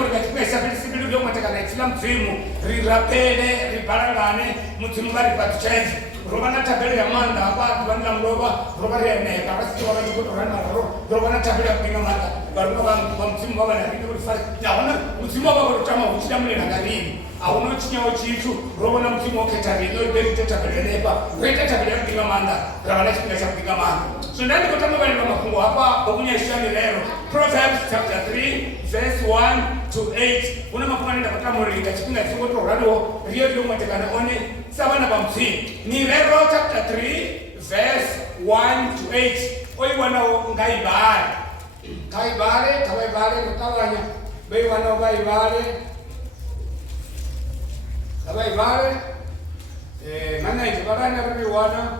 ngori katika sabili vyo matakana islam mzimu rirapele ribalangane muzimu bari patuchezi robana tabele ya manda apa bandla mroba roba rene kabasi wala yuko rana ro robana tabele ya pinga manda baruka ba muzimu baba na bintu bifari naona muzimu baba rutama uchamule na galini auno chinyawo chitu robana muzimu oketari no beri tabele nepa weka tabele ya pinga manda rabana chipinga cha pinga manda so ndani kutama bali na mafungo hapa okunyeshani lero Proverbs chapter 3 verse 1 to 8 una mafungo nenda katamori kachipinga chigo to rado rio vyo matakana one sabana bamsi ni lero chapter 3 verse 1 to 8 oi wana ngaibale kutawanya bei wana ngaibale mana ikibarana bari wana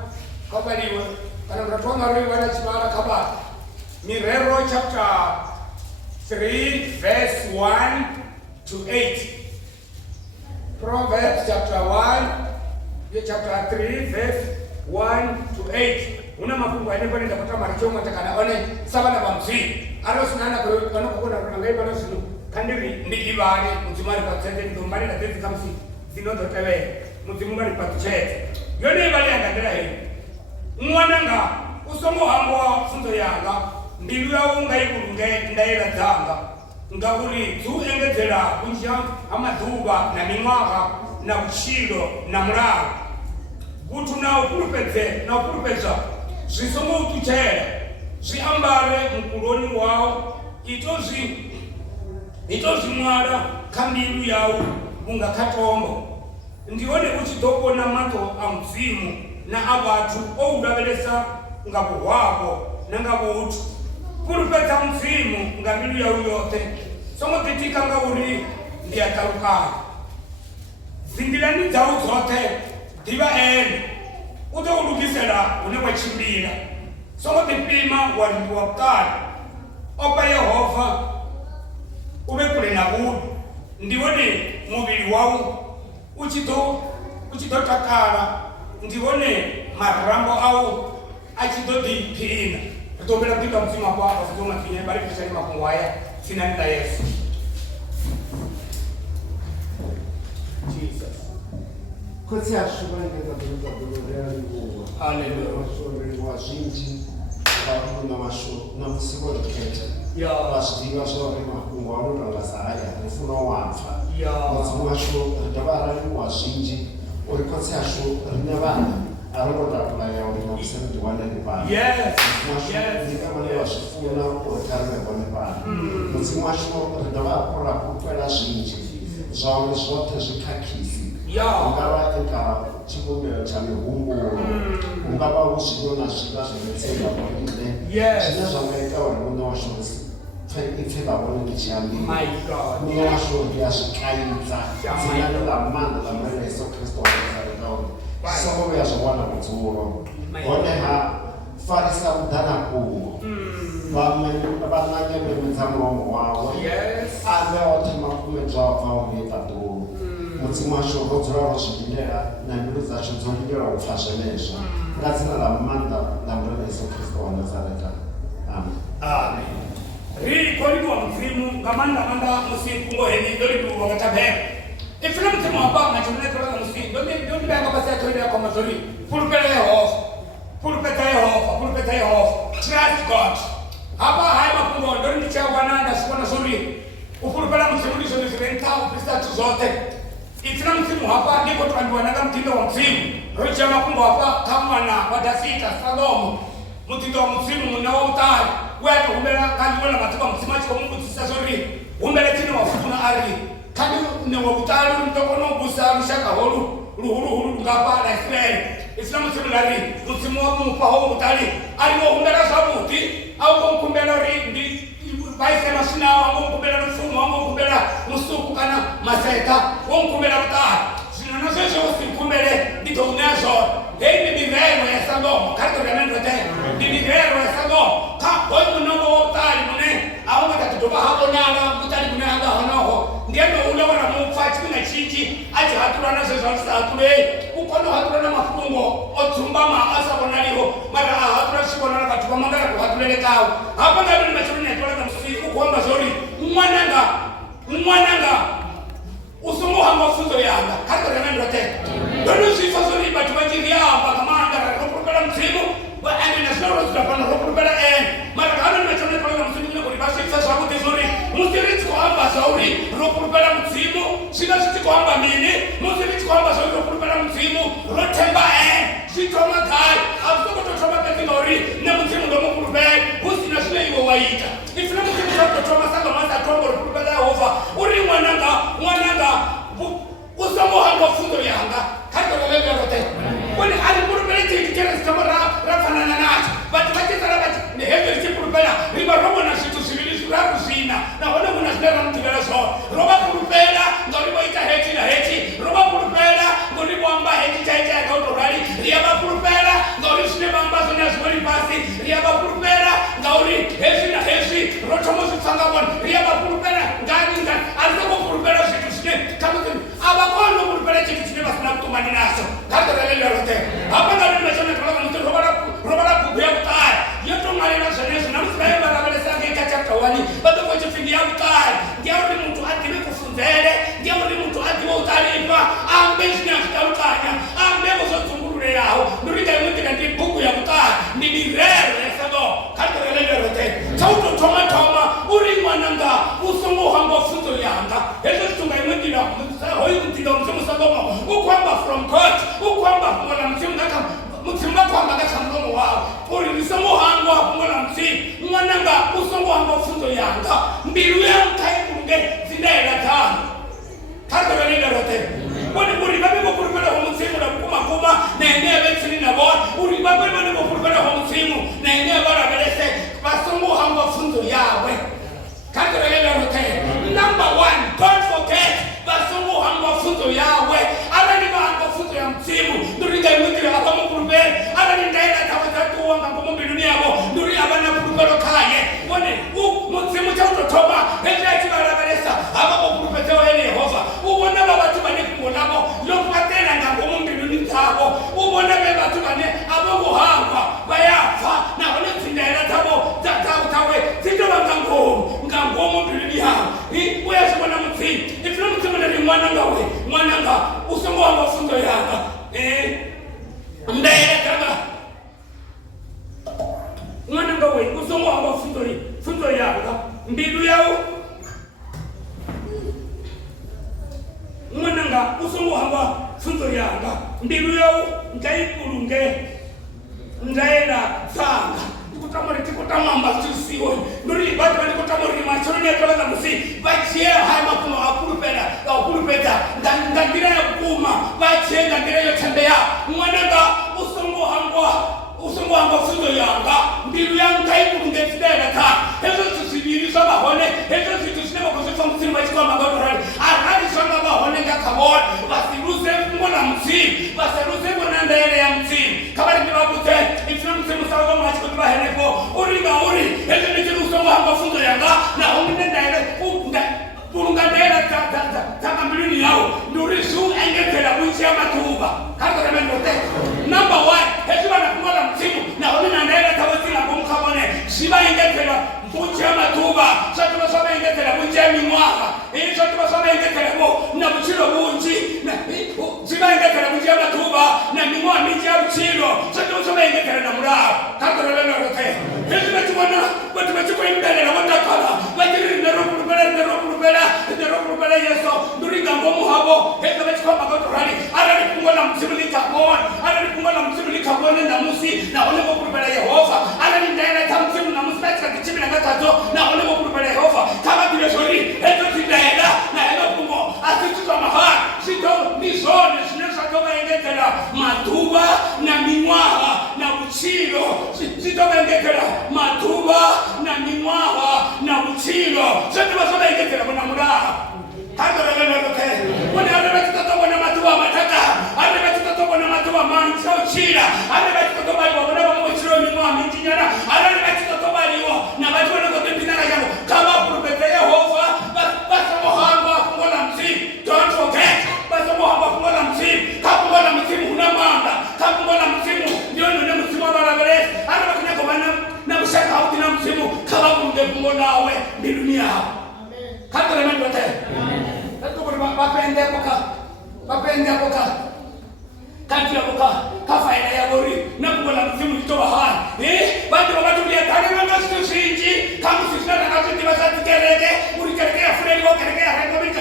kabaliwa kana mratoma bari wana chibala kaba ni lero chapter 3 verse 1 to 8 Proverbs chapter 1 chapter 3 verse 1 to 8 una mafungo ene bali ndapata maricho matakana one sabana bamsi aro sunana kana kokona ngai bana sunu kandiri ndi ibale mutimari patsende ndombali na tezi kamsi sinondo tewe mutimari patche yone bali angandira hii mwananga usomo hango funzo yanga ndilu yawo ngai kulunge ndaira dzanga ngaburi tu engedzera kunja amaduba na mimaka na kuchilo na mulago kuti nawo kulupedza zvisomo utuchera zviambare mukuloni wawo itozimwala kambilu yawo kunga katombo ndione uchidokona mato a mzimu na abatu oudavelesa ngabo wako na ngabo utu kulupedza mzimu ngambilu yawo yote somo titika ngaburi ndiyatalukana zingilani dzawo zote diva ene utoulukisela unewachimbila somo tipima walindu wakale opa Yehova ube kule na budu ndiwone mubili wawu uchitotakala ndiwone marambo awu achitodipina tutobela pika mzima kwa wasitoma kinye bali kisali makungwaya sinanida Yesu Jesus Kotsi ashubangeza kutoka nguvu. Hallelujah. Washori wazhinji vakuna masho na musiko lekete. Yeah. Vazvidiwa zvori makungu anodangazaya rifuna wafa. Yeah. Wadzimwe masho ridavara riri wazhinji uri kotsi asho rine vanhu arinodakula yauri makusendi wane nepano. Yes. Ndikamane vazvifuna urikarirwa nepano. Mudzimwe masho ridavara kura kukwela zhinji zvauri zvote zvikakisi. Ungava eka chibumbiro cha mihumbulo ungava uzvino nazviva zvinotsenga paine zvine zvangaita uri une washorisi ipfeka vone ndichiyambira une washori yazvikaidza dzinanolamanda lamuna Yesu Kristu wakarekauri soko yazvawana kudzuro honeha farisa kudhana kungo vamwe vananyememedza muromo wavo aveote makume dzvabva unoita doro mudzimwe asho rodzora rozvivinera nambiru dzacho dzorindira kupfa zvenezvo ngadzina lamanda lamuna Yesu Kristu waNazareta. Amen. Rilikolibwa mzimu ngamanda musiku ngoheni dolibu wakatabera ifuna mzimu hapa nachonekala musiku doni banga basi atoile kwa mazuri pulpele Yehova trust God hapa hai mapungo doni nichawana ndasikuwa zuri upulpela mzimu ndizo nizirenta upista zote ifuna mzimu hapa ndipo tuambiwanaga mtindo wa mzimu rocha mapungo hapa kama na wadasita Salomo mtindo wa mzimu mnao utari wewe umbela kandi wala matuba msimaji kwa Mungu tsisazori umbele tini wafuna ari kandi ne wabutali mtokono busa rushaka holu ruhuru ngapa na Israel Islam simulari msimu wa Mungu paho mutali aliwo umbela sabuti au kumbela rindi baise mashina wangu kumbela mfumo wangu kumbela musuku kana maseka wangu kumbela mutali sinana sesho kumbele ndito unazo hei ni rero ya Salomo kato ganendo tena ni rero ya Salomo wewe mnogo utali mune aonga tatutoba hapo nyala mutali mune anga honoho ndieno ule wana mufati kuna chichi aje hatura nazo zonse atule ukono hatura na mafungo otumbama asa bonaliho mara hatura shikona na katuba mangala ko hatulele kawo hapo ndalo ni machoni na tola na msiku kuomba zori mwananga mwananga usungu hamba fuzo yanga kato remendo te donu si fasoli batu bajiri yamba kamanda rokubela msimu wa ane na soro tutapana rokubela mara kana nimechana kwa msimu kwa basi sasa hapo tezuri musiri kwa hamba sauri rokubela msimu sina sisi kwa hamba mini musiri kwa hamba sauri rokubela msimu rotemba sitoma kai abso kutotoma kategori na msimu ndo mukubela usina sina iwo waita ifuna msimu kutotoma sanga masa tombo rokubela over uri mwananga usomo hamba fundo yanga kato lele rote wani ali purubela tikikera sitamara rafanana nacho bati bakizara bati ne hebe kipurubela riba robo na situ sibilisu rabu zina na wana kuna sinera mtibela so roba purubela ngoribo ita heti na heti roba purubela ngoribo amba heti chaita ya kauto rali riaba purubela ngori sineba amba sonya swari pasi riaba purubela ngori hesi na hesi rotomo sangabon riaba purubela ngani ngani alzoko purubela situ sine kamutin abakono purubela situ sine basna kutumani naso kato lele rote apa ngani mesona kala mtu robara pubuya butai yoto ngani na senes na msbaye barabara sange kachaka wani bado kwa chifindi ya butai ndio mtu atibe kufunzele ndio mtu atibe utalipa ambesina kutanya ambebo zotungurure yao ndurika mtu kandi buku ya butai ni direre sabo kato lele rote chauto toma uri mwananga usungu hamba futo yanga ezo tunga imwendira hoyi kutido msimu sagomo ukwamba from court ukwamba mwana msimu kaka msimu kwamba kaka mdomo wao uri usungu hamba mwana msimu mwananga usungu hamba futo yanga mbiru yanga ikunge zindela tano kato lele rote wani uri babi kukurubela ho msimu na kuma na enea betsini na bon uri babi kukurubela ho msimu na enea bara belese basungu hamba futo yawe Number one, don't forget basungu hamba futo yawe ala ni hamba futo ya msimu nduri ngai mwitiri hapa mukurube ala ni ngai na tawatatu wanga ngomo mbiruni yabo nduri abana kurubelo kaye wone msimu cha utotoma heta chibara belesa hapa mukurube teo ene Yehova ubona babatu bane kumonamo lokatena ngomo mbiruni tabo ubona babatu bane abo hamba bayafa na wone tindela tabo tawe tindobanga ngomo mbiruni yabo wewe sibona mtsimu ifuna mtsimu na mwananga we mwananga usongo wa mafundo yanga mbele kama mwananga we usongo wa mafundo yanga mbilu yao mwananga usongo wa mafundo yanga mbilu yao ndaipulunge ndaenda sanga kutamori tikutamamba tusiwe nduri batu bani kutamori machoni ya kawaza musi bachie haima kuma apurupeta ndangira ya kuma bachie ndangira ya tembea mwananga usongo hangwa fundo yanga mbilu yanga kaibu ngetidela ta hezo tusibiri saba hone hezo tusinema kusifa msimu bachikwa magodorani aradi sanga bahone ngakabona basiruze mbona msimu basiruze mbona ndele ya msimu kabari nibabute ifuna msimu sawa machiko tubahenepo uringa uri hezo nikiru usongo hangwa fundo yanga na homine ndele pulunga ndela taka mbilini yao ndurisu engetela bunchi ya matuba kato remendo te number one hezo banakumala msimu na homine ndele tawazila kumkabone shiba engetela bunchi ya matuba satu basaba engetela bunchi ya mimwaka satu basaba engetela na buchilo bunchi na shiba engetela bunchi ya matuba na mimwa minchi ya buchilo satu basaba engetela na murao kato remendo te hezo betumana watu betuko imbele na watakala wajiri nerokubela yeso nduringa ngomu habo hezo betuko magodorani ala nipungola msimu likabone na musi na ole kubela Yehova ala nindaela tamsimu na musi betuka kichimi na ngatazo na ole kubela Yehova kama vile shori hezo tindaela na hezo kungo asituza mahali sito nizone sinesa toba engetela matuba na mimwaha na buchilo sito engetela matuba na mimwaha na buchilo sito basaba engetela kuna muraha kato lolote wone ale tatobo na matuba mataka ale tatobo na matuba mancho chira ale tatobo bali wabona bamuchiro mimwaha minjinyana ale tatobo bali wo na batu na kutembina yango kama profeta Yehova tenda boka kati ya boka kafaida ya bori na kubola msimu kitoa hai bado watu ya tani na sisi kama sisi na kazi tiba sati kereke urikereke afreli wa kereke haimabika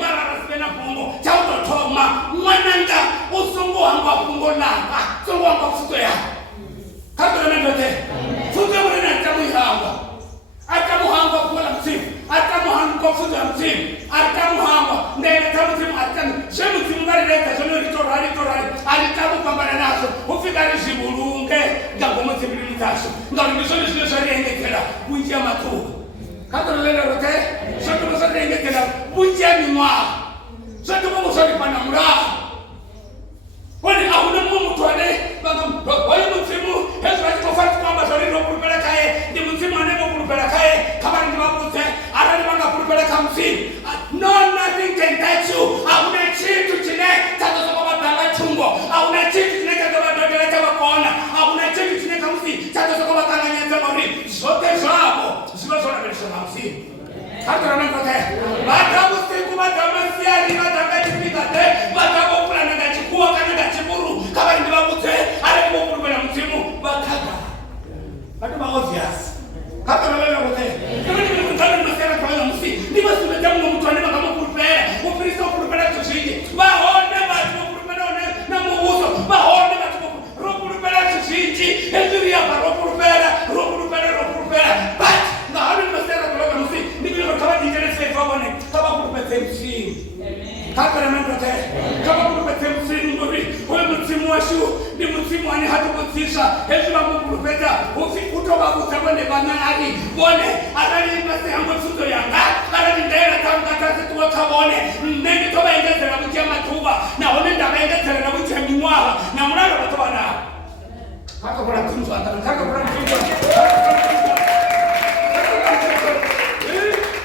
mara rasmi na pombo chauto toma mwananga usungu wangu apungo nanga sungu wangu kufutoya kato na ndote futoya mwana atamuhanga atamuhanga kubola msimu atamuhanga kufutoya msimu atamuhanga ndene tamusimu atamu shemu simungari leta zono ritorali alitabu pambana nazo ufika rizibulunge ngago mutibili taso ngalo nisoni sori engekela kunjia matu kato lele rote soto musori engekela kunjia mimwa soto musori panamura wani ahuna mumu tuane wani mutimu hezu wati kofati kwamba sori no pulupela kae ndi mutimu anemo pulupela kae kama ndi mabute arani manga pulupela kamsimu no nothing can touch you ahuna chitu chine tato soko batanga chungo ahuna chitu chine tato batodela chama kona ahuna chitu chine kamusi tato soko batanga nyanza mori zote zabo ziba zona belisho kamsimu kato na nangote batabu siku batama siari batanga chipikate batabu kulana na chikuwa kanada chiburu kama ndi mabute arani mopulupela mtimu bakaga batuma obvious kato na nangote kama ndi mkutano mnasera kwa hiyo msi ndi basi umetamu na mtu anema kama pulupela upilisa upulupela tusiji bahone batu upulupela na muhuzo bahone batu upulupela tusiji hezuri ya upulupela but na hali mnasera kwa hiyo msi ndi bila kama dijene sefa wane kama pulupete msi kaka na nangote kama pulupete msi ngori wewe msimu washu ni msimu ani hatu kutisha hezuri upulupeta kutoka kutabone banari bone arali mbase hamwe futo yanga arali ndera tamkataze tuwa kabone nende toba engezera butia matuba na one ndaba engezera na butia mimwaha na munalo batobana kaka kuna tunzo atana kaka kuna tunzo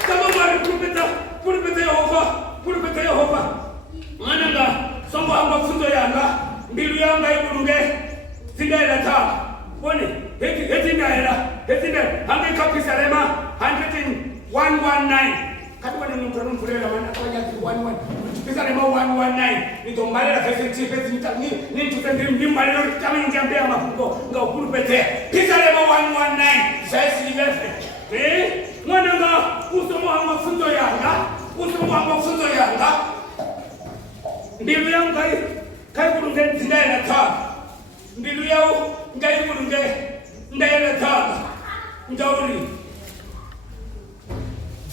kama mwari pulupeta Yehova mwananga songo hamwe futo yanga mbilu yanga ibulunge sindaela ta bone heti naela hange kapisa lema 119 katuwa ni mtu anumfulela mana kwa nyati 11 pisa lema 119 nito mbalela fesi tifesi ni tutendi mbalelo kama njambea mafungo nga ukulu pete pisa lema 119 saisi ilefe mwananga usomo hama fundo yanga mbilu yangu kai kulunge zindaela ta mbilu yao ngai kulunge ndaela ta ndauri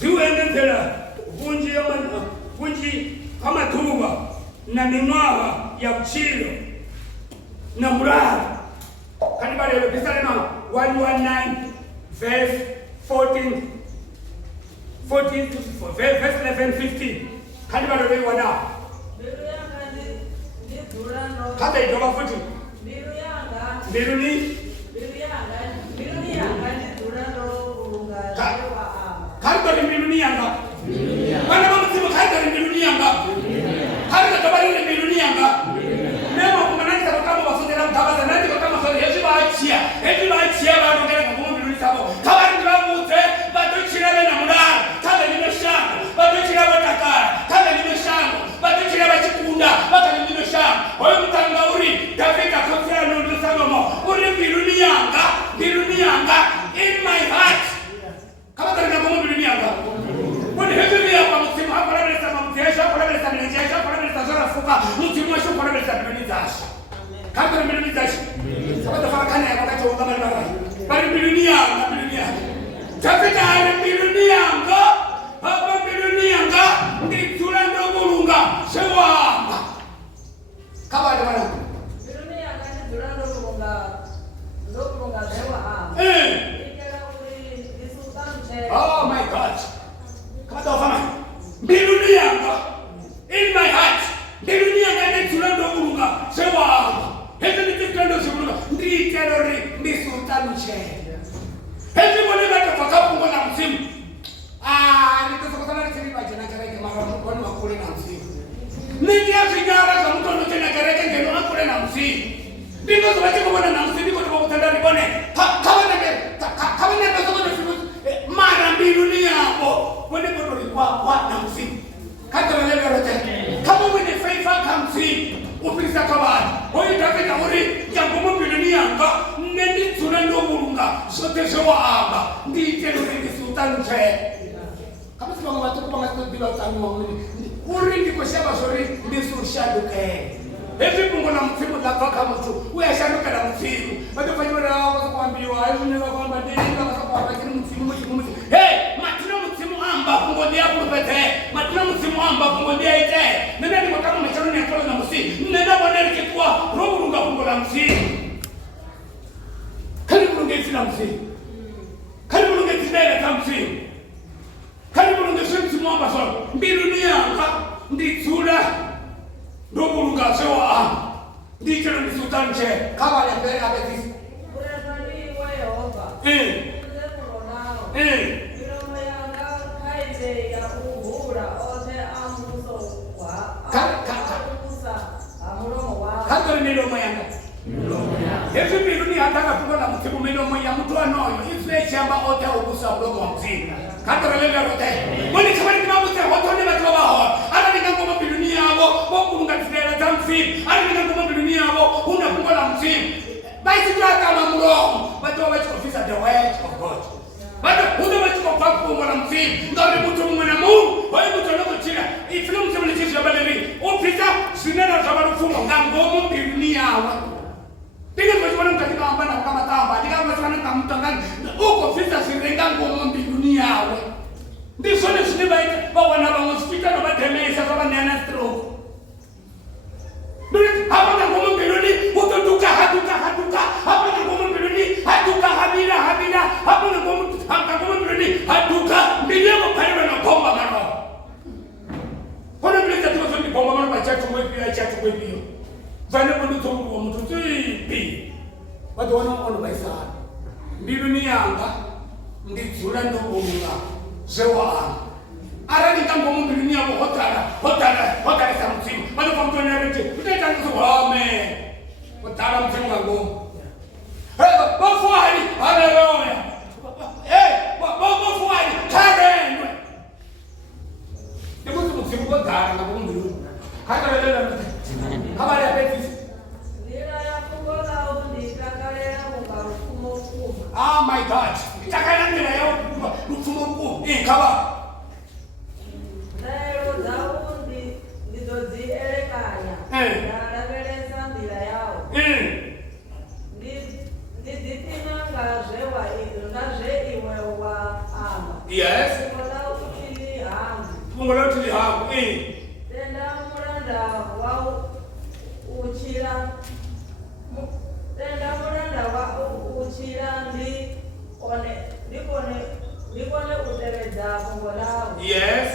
ziwendezela vunji kama tuba na mimwaha ya mchilo na muraha kanibale Psalm 119 verse 14 verse 11 15 kanibale wana kata idoba futi Biruni Kari Biruni yanga Mana mama sima kari Biruni yanga Kari tabari Biruni yanga Nema kumanani kama wasodera mtabaza nani kama sori hezi baachia bado ngene kwa Biruni sabo kabari ndabute bado chirebe na mulala kale nimeshanga bado chirebe takara kale nimeshanga bado chirebe chikunda bado nimeshanga oyo mtangauri David akofia ndo Salomo uri Biruni yanga in my heart kama kana kwa Biruni yanga wani hezi ya kwa msimu hapo labda sama mtiesha hapo labda mlejesha hapo labda zora fuka msimu washo kwa labda Biruni dash kama Biruni dash sababu tafakana ya wakati wa kama mara bali Biruni yanga tafika hali Biruni yanga hapa Biruni yanga ndi tulando bulunga sewa kama ndio bana Biruni yanga ndi tulando bulunga sewa oh my God kama tafama Biruni yanga in my heart Biruni yanga ndi tulando bulunga sewa hezi ni tulando bulunga ndi terori ndi sultanu che hezi mwone bata fakapu ngona msimu nikosokotana nisiri bajana kareke mara mwani wakule na msimu nikia sigara za mtondo tena kareke ngeno wakule na msimu ndiko zobache kumona na msimu ndiko tukutanda nibone kawa nebe zokoto siku mara Biruni yako mwene koto likuwa na msimu kato na lebe rote kama mwene feifa ka msimu ufurisa kabani oyi Davida uri jangomo bilini yanga nendi tsuna ndobulunga sote sewa anga nditelo ndi sultan che kama sima ngatu kwa ngatu bila tanu uri ndi koshaba sori ndi sushaduke evi mungu na mtimu la kaka mtu uya shaduka na mtimu bado fanywa na wako kuambiwa hizo ni wako kwamba dinga kwa sababu lakini mtimu matino mtimu amba kungodia kupete matino mtimu amba kungodia ite nenda ni kama mchano ni akolo na msi nenda bwana nikikuwa roho runga kungola msi karibu runge na msi karibu runge tindele ta msi karibu runge mtimu amba so mbiluni yanga nditsula roho runga sewa ndikelo ni sultan che kama ya mbele abetisi Kata milomo yanga. Yesu mbinguni hataka kuona mtimu milomo ya mtu anoyo. Ife chamba ote ubusa mdogo wa mzima. Kata lele rote. Mwani kama ni mabusa watone watu wao. Ana ni ngoma mbinguni yao, wakunga tena tamsi. Ana ni ngoma mbinguni yao, unafunga la mzima. Basi tu kama mroho. Watu wachofisa the word of God. Bado unaweza kufahamu mwana mzima. Ndio mtu mwana Mungu. Wewe mtu anakochira. Ifilo mtu mlicheza badali. Upita sinena kama mfumo ngangomo mbinguni yawa. Dinga kwa sababu mtakika ambana kama tamba. Dinga kwa sababu mtamtangani. Uko fita sirenga ngomo mbinguni yawa. Ndiso ni siniba ite ba wana ba hospital na batemesa kwa nana stroke. Ndio hapa na ngomo mbinguni utotuka hatuka. Hapa na ngomo mbinguni hatuka habila. Hapa na ngomo mbinguni hatuka. Ndio pale na bomba mano. Kuna vile tatu zote bomba mano machacho mwepio. Vana bondo tongo wa mtu tipi. Watu wanaona baisa. Mbinguni yanga nditsula ndo bomba. Zewa. Ara ni tango mbinguni yabo hotara sa mtimu. Bado kwa mtu anayeje. Utata nzwame. Hotara mtimu wangu. Bafuari, haleluya. Bafuari, tarendwe. Ndipo mtimu kwa dara na mbinguni. Hata lele habari ya Betis. Oh my God. Itakana ndela yao lufumo mkuu. Kaba. Leo Daudi ndizozi elekanya. Naraveleza ndila yao. Ndizitina ngaje iwe wa ama. Yes. Mungola utili hamu. Tenda mulanda wa uchira ndikone utevedza fungo lao. Yes.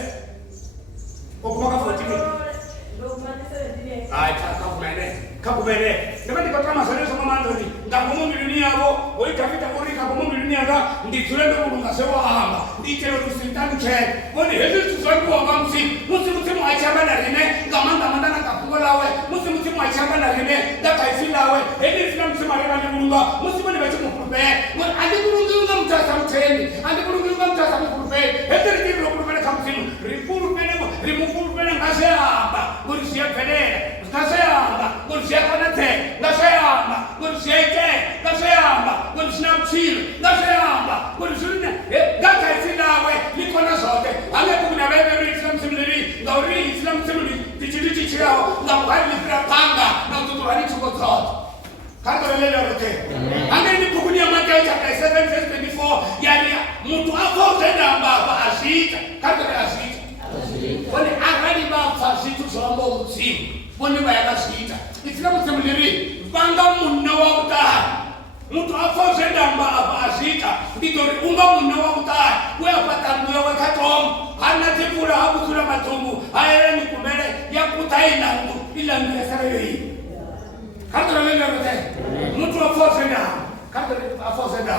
Okumaka 14. Ndokumanise Kakumene. Ndaba ndikatama masale soma mandoni. Ngakomo mbinguni yabo, oikafita kuri ngakomo mbinguni yanga, nditsule ndo kulunga sewa ahamba. Nditelo tusintani che. Boni hezi tuzongu wa mamsi. Musi mwaichamba na rime, ngamanda mandana kafungo lawe. Musi mwaichamba na rime, ndakaisi lawe. Hezi sina musi marema ni kulunga. Musi mwani bachi mkurupe. Andi kulunga mtasa mteni. Andi kulunga mtasa mkurupe. Hezi rikiro kurupene kamsimu. Rimufurupene ngaseamba. Ngurisia penere. Ngaseamba. Ngurisia konate. Ngaseamba. Ngurisia ite. Ngaseamba. Ngurisia mchilo. Ngaseamba. Ngurisia ngakaisi lawe. Nikona zote. Ane kumina bebe Islam simuliri. Ngauri Islam simuliri. Tichirichi yao. Ngamuhari nifira panga. Na ututurani chuko zote. Kanto lele rote. Ane ni kukunia Matthew chapter 7 verse 24. Yani mtu hapo tena mbaba ashita. Kanto le ashita. Wale agari ba fasitu sombo msimu. Wale ba yakashita. Islam simuliri. Vanga munna wa utahari. Mtu hapo tena mbaba ashita. Nditori unga munna wa utahari. Wewe patanguya wekatom. Hana tikula habu kula matungu. Haya ni kumele ya kutaina ngu. Ila ngesa yoyi. Kanto lele rote. Mtu hapo tena. Kanto hapo tena.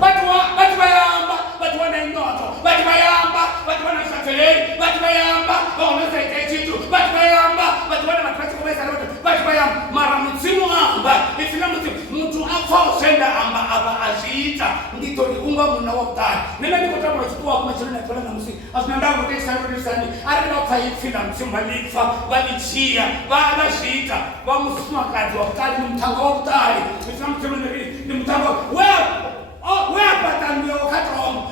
Batu wana ndoto. Batu wana safari. Batu wana saitechitu. Batu wana matrasi kwa mesa rote. Mara msimu amba. Ifina mtu afao senda amba azita. Nditori unga muna wakutani. Nena niko tamu rachukua kuma chilina kwa na msi. Asinandago tesa rote sani. Arina vafa ifila msimbalifa valichia valashita vamusumakazi wakutali ni mtanga wakutali ni mtanga weapata ndio katongo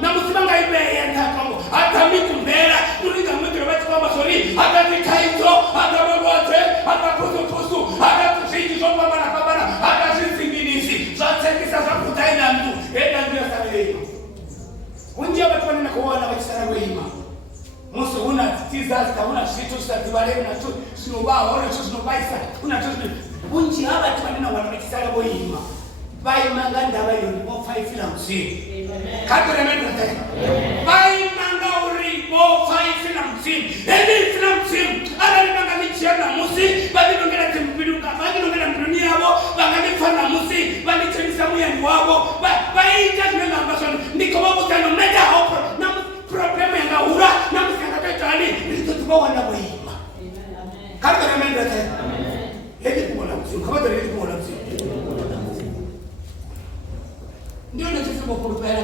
na musibanga ibeye ntakongo hata mikumbera ulinga mwitiro vachikwamba sori hata vikaizo hata vovote hata pusupusu hata tusiji zopambanapambana hata zizingilisi zatsekisa zakutaina mtu enda ndio sabeima unjia watu wanena kuona wachisana weima musu una disaster una situ stativaleo na tu sinobao ona tu sinobaisa una tu unjia watu wanena wachisana weima vaimanga ndava yoripo faifila msini katoremendate vaimanga uripo faifila msini edi fila msini aralimanga lichiana musi valinongela timpiluka valinongela mbruni yavo vangalifana musi valichenisa muyani wavo vaita zimengambasoni ndikovavutano meda opro na problemu yangaura na musiyangatotali ritotivawana voima katoremendate edi kumola msini kavatori edi kumola msini ndio ndio sisi bopulupela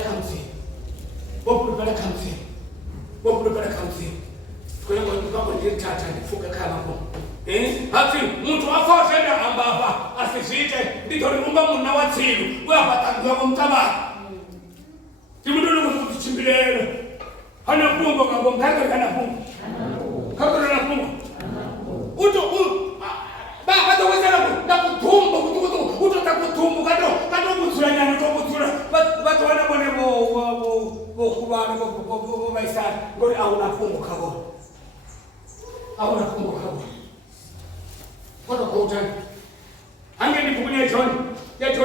kamsi kwa hiyo kama ndio tata nifuka kama hapo hati mtu afosha ambaba asisite ndito lumba munna watsilu wapata ngwa mtaba timudono kuchimbilelo hana pungo ngabo ngaka kana pungo kabona na pungo uto baba tawezela ndakuthumba uto takuthumba kato kuthulanya nokuthula bato wana bone bo kubana bo baisana ngori awuna pungo kabo what about that angeni kubunya John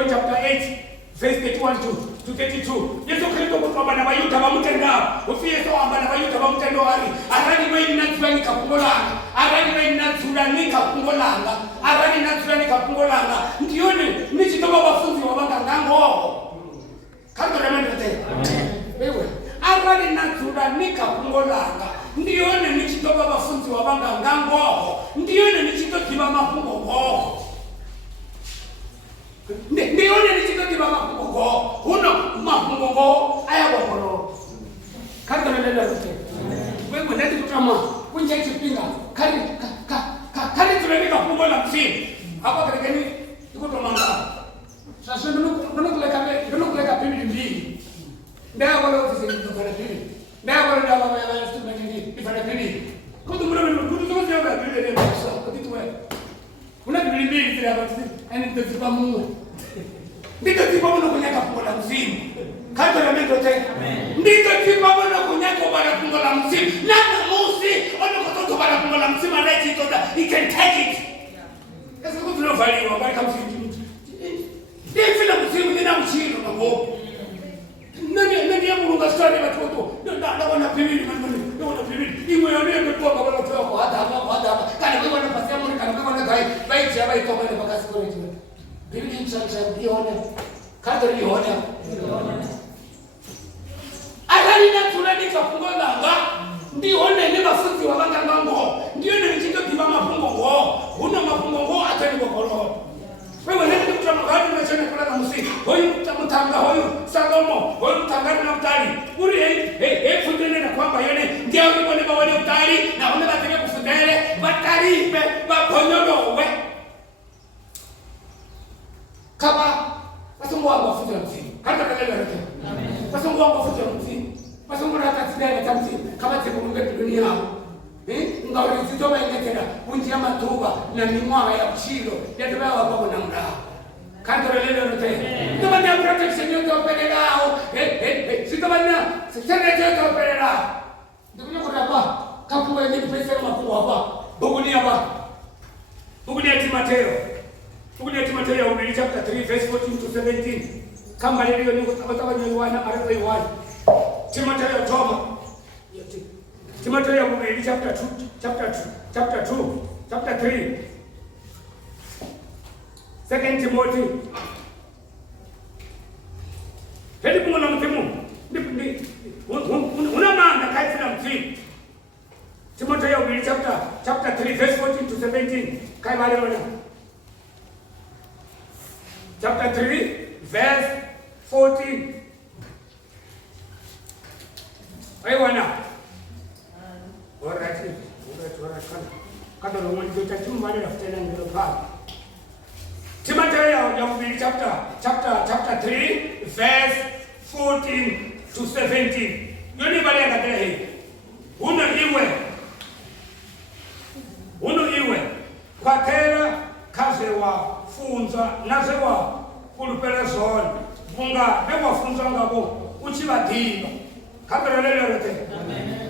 chapter 8 verse 31 to 32 Yesu Kristo kutoba na bayuta bamutenda ufie so amba na bayuta bamutendo ari arani weini natsulani kapungolanga arani natsulani kapungolanga ndione nichitoba bafunzi wabanga ngango kando remende wewe arani natsulani kapungolanga ndione nichitoba bafunzi wabanga ngango ndione nichitotiba mafungo ngo ndione nichitotiba mafungo ngo uno mafungo ngo ayabongolo kando remende wewe ndati kutama kunja chipinga kari tuleka fungo la msini hapa katikani iko tomanga sasa ndio pili mbili ndio wala ofisi ndio pili ndio wala ndio baba ya student ndio ifanye pili kudu mmoja ya pili ndio sasa kitu wewe una pili mbili tena hapa yani ndio tipamu ndio tipamu kunyaka fungo la msini kato la mendo tena ndio tipamu kunyaka bara fungo la msini na musi ono bara fungo la msini anaiti toda he can take it sasa kudu no value bali kama ndio fila msini ndio mchino na ngo nani ya mulunga stari watoto ndio wana pili ndio wana pili imwe yone ndio kwa baba watoto hata kana kwa nafasi yangu kana kwa na gai bai jaba ito kwa mpaka siku hiyo biblia inasema ndio ona kadri yone agari na tulani kafungo nganga ndio one ni bafunzi wa banga ngango ndio ni nchito kiba mafungo ngo una mafungo ngo atani kwa koro wewe ndio kutama gani na chana kula na musi hoyu mtanga hoyu Salomo hoyu mtanga na mtali uri fundene na kwamba yone ndio wale bawale mtali na wale bataka kufundele bataribe baponyodowe kama wasongo wangu wafuta mtini hata kalele rake wasongo wangu wafuta mtini wasongo hata tidale tamtini kama tekumbe dunia ngauri zitoba ingekera kunjia matuba na nimwa ya chilo yatobea wako na mra kantorelele rote tobanya protection yote operelao sitobanya senete yote operelao ndugu yangu hapa kakuwa ni pesa mafungo hapa Biblia Timotheo Read chapter 3 verse 14 to 17 kama leo ni kutabanya Yohana arafa Yohana Timotheo Toma Timotheo Read chapter 3 2 Timothy hadi kumona mtemu una maana kaifuna mtini Timotheo Read chapter 3 verse 14 to 17 kai wale wana chapter 3 verse 14 ai wana alright Kata Roman kita cuma ada daftaran di depan. Timotheo yang chapter 3 verse 14 to 17. Yoni bali kata hii. Uno iwe kwa tera kaze wa funza naze wa kulupela zone. Bunga bewa funza ngabo uchibadiba. Kabela lelo te.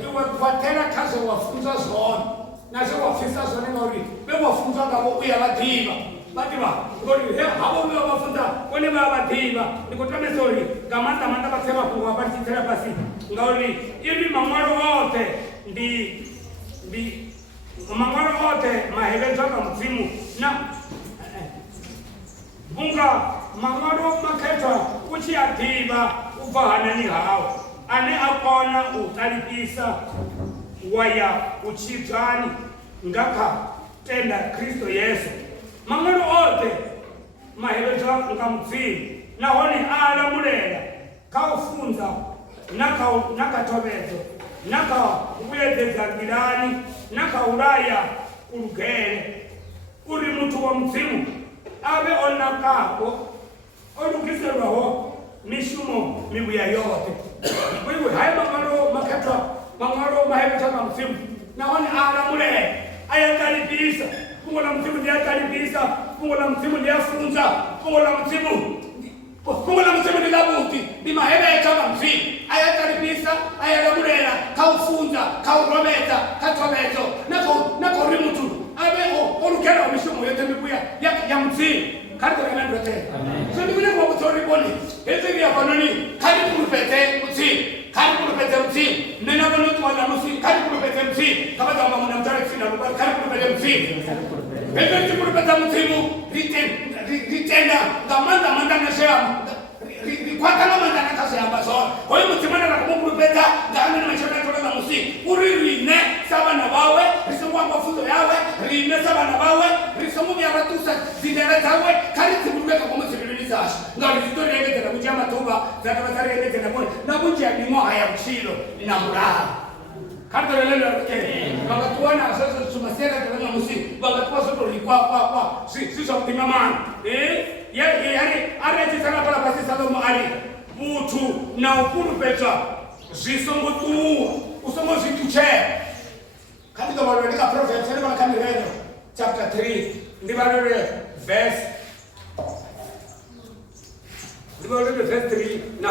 Iwe kwa tera kaze wa funza zone. Naze wa fisa zone ngori bewa funza ngabo uyabadiba. Badiba ngori he habo bewa bafunza kone babadiba. Nikotame sorry kamanda basema kwa bati tera basi. Ngori ili mamwaro wote ndi mamwaro wote mahelezo na mzimu na bunga mamwaro maketa uchiatiba uvahana ni hao ane akona utalipisa waya uchitani ngaka tenda Kristo Yesu mamwaro wote mahelezo nga mzimu na honi ala mulela kaufunza nakatobezo naka uyedeza ngirani naka uraya urugere uri mtu wa mzimu abe onakako olukiserwaho mishumo mibuya yote wewe haya mamaro mahebeta na mzimu naone alamule ayakaribisa fungo la mzimu ndiyakaribisa fungo la mzimu ndiyafunza fungo la mzimu ni labuti ni mahebeta na mzimu ayakaribisa ayalamulera kaufunza kaurometa katobezo nako rimutu abe olukera omishumo yote mibuya ya mzimu kariko remendo te so ni bile ko tori boni eze bya banoni kali kurupete mzimu nena bono twala musi kali kurupete mzimu kabaza mama na mtare sina rubali kali kurupete mzimu eze kurupete mzimu ritenda manda na sham kwa kama manda na kasi ambazo kwa hiyo mtimana na kumkurupeta ngani na machana toka musi uririne saba na bawe risomwa mafuzo yawe rine saba na bawe risomu vya ratusa zidere zawe kali kurupeta kwa musi bilizash ngani zitori yenge na kujama toba za tabatari yenge na bone na bunje ya bimo haya mchilo ina muraha kanto lelo ke bakatuana sasa sumasera kwa musi bakatuwa soto kwa si so timamana yani areti sana pala basi Salomo ali mutu na ukurupeta zisongo tu usongo zituche katika walioandika prophet sema kama leo chapter 3 ndivyo verse 3 na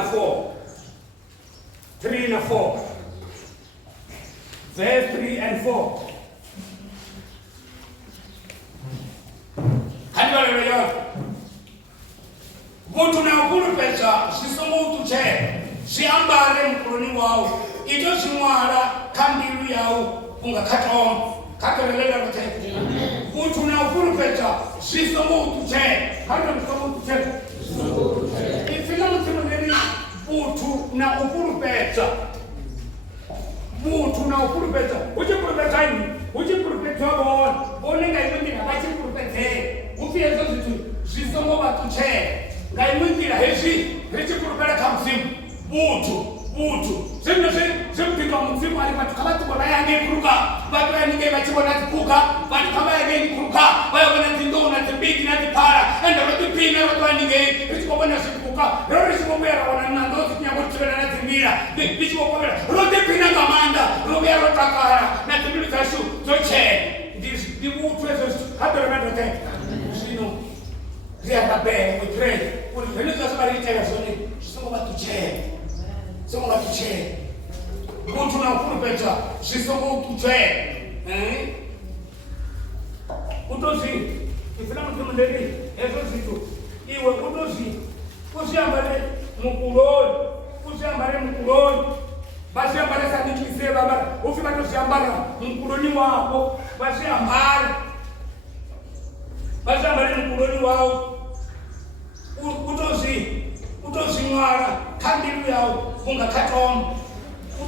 4 verse 3 and 4 hadi leo Mutu na ukuru pesa, sisomo utuche, siambare mkuroni wao, ito simwara kambiru yao, unga kato lelela rote. Mutu na ukuru pesa, sisomo utuche, kando msomo utuche. Ifila mtimo nini, mutu na ukuru pesa. Uche kuru pesa ini, uche kuru pesa wabon, onenga imundi na bachi kuru pesa. Ufi ezo zitu, sisomo watuche. Ngai mwindira hezi kurupela kamzimu butu semtika mzimu ali matukabati bona yange kuruka batu yange bachibona tikuka batu kama yange kuruka baya bona tindo na tibiki na tipara enda rotu pina rotu yange bichiko bona sikuka rori sikobera bona nando tinya botsela na timbira bichiko bona rotu pina kamanda robera rotakara na timbira tasu toche di butu ezo hapo na rote sino dia tabe we pray uri helo sabari tega soni songo batuche Mutu na kurupeta sisongo tuche utozi ifila mtu ndeni ezo zitu iwe utozi usiambale mkuloni basi ambale sadikise baba ufika to siambala mkuloni wako basi ambale mkuloni wao utozi mwara kandiru yao funga katom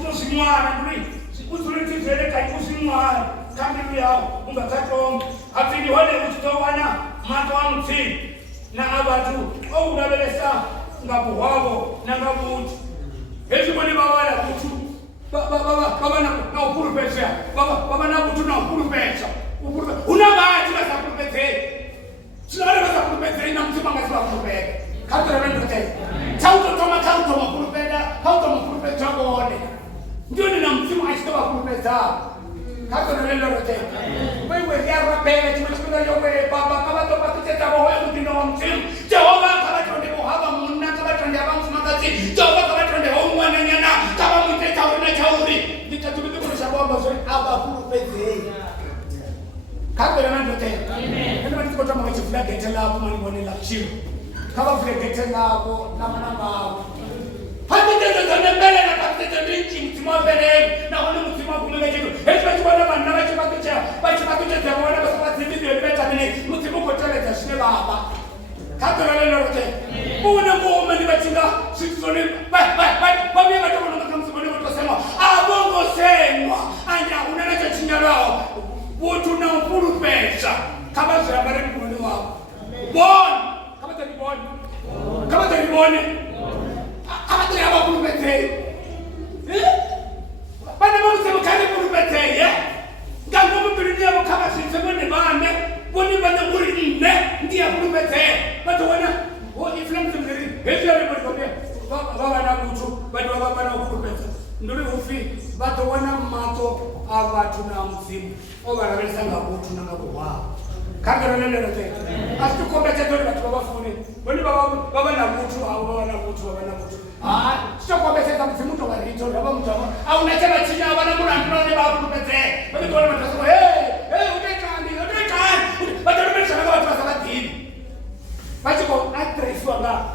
utozi mwara nduri uzuliti zeleka usimwara kandiru yao funga katom afini wale utitowana mato wa mti na abatu au unabelesa ngabuhabo na ngabuti hezi mwani bawala kutu baba na ukuru pesa baba na kutu na ukuru purupedza kakona lelo rote wewe yarwa pele chimechukuna yowe baba kama to patete wewe mutino wa mzimu Jehova kama tonde bohaba munna kama tonde abangu makazi Jehova kama tonde omwana nyana kama muteka una chauri nitatumika kurusha bomba zuri aba purupedze kakona nandote ndio mtikoto mwa chifula getela hapo mani bonela chiro kama vile getela hapo na manamba Hatutenda za mbele na patete binchi mtima mbele na wana mtima kumega kitu. Hebu tuone bana na chipakicha. Bachi pakicha za wana kwa sababu hivi ndio nimeta ni mtima kotele za shine baba. Kato na lelo rote. Una muome ni bachinga sitoni. Ba mimi ndio wana kama msimoni watu wasema abongo semwa. Anya unaleta chinyarao. Watu na mpuru pesa. Kama za habari mkono wao. Bon. Kama tani bon. Kama tani bon. Apa yang awak perlu betul? Pada masa kali perlu betul ya. Kamu memberi dia bukan masih sebenarnya mana? Boleh banyak murid ini dia perlu betul. Betul mana? Oh Islam sendiri. Hanya ada berkata, bawa nak muncul, bawa nak perlu betul. Nuri ufi, betul mana mato awak tu nak musim. Orang orang sana muncul nak bawa. Kagara nene rote. Astu kombe chetori batu baba fune. Boni baba na mutu au baba na mutu. Sio kombe cheta msimuto wa rito baba mtama. Au unachema chini baba mura ne baba kupete. Bani kwa matasema udekani. Bado nimesha na watu wasabati hivi. Basi kwa address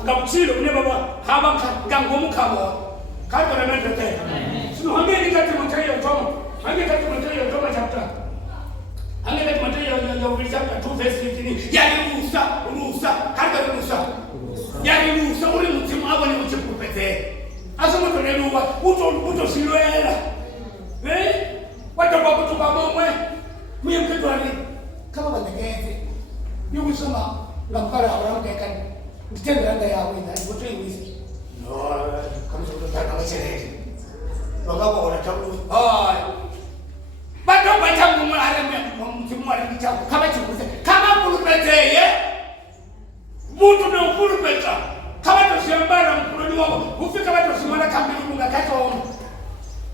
nga mchilo ne baba haba ngangomu kamo. Kagara nene rote. Sio hamia nikati mtayo tomo. Hamia kati mtayo tomo chapter. Angeka matendo ya Ulisha 2 verse 15 rusa kanga rusa uri mutima abo ni muchipupete aso mtu neluwa uto silwela watu bako tubamomwe mwe mketo ali kama bandegete yuwisoma ngampara Abraham kekan ditenda anga yawe na iboto iwisi no kama soto taka wachere bako ona tabu Bato baca mumul aremnya, semua ada di campur. Kama cukup kama puluh pete ye, butuh na puluh pete. Kama tu siambara puluh dua, ufi kama tu semua kami bunga kato.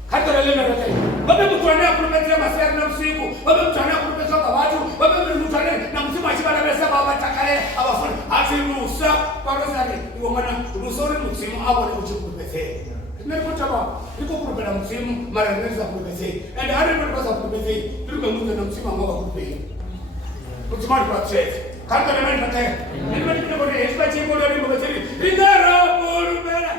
Kato lele mereka. Bapak butuh anda puluh pete masih ada nafsiku. Bapak butuh anda puluh pete kawatu. Bapak butuh anda nafsi masih pada biasa bawa cakare. Apa pun, hasil rusa baru saja. Ibu mana rusore musimu awal uji puluh pete. Niko chapa, niko kupenda msimu mara nyingi za kupese. And hadi ndio za kupese. Tuko mungu na msimu ambao kupese. Kutumani kwa church. Kanta na mimi nataka. Mimi ndio kwa hiyo sasa chimbo ndio ndio kwa chini. Nero buru bela.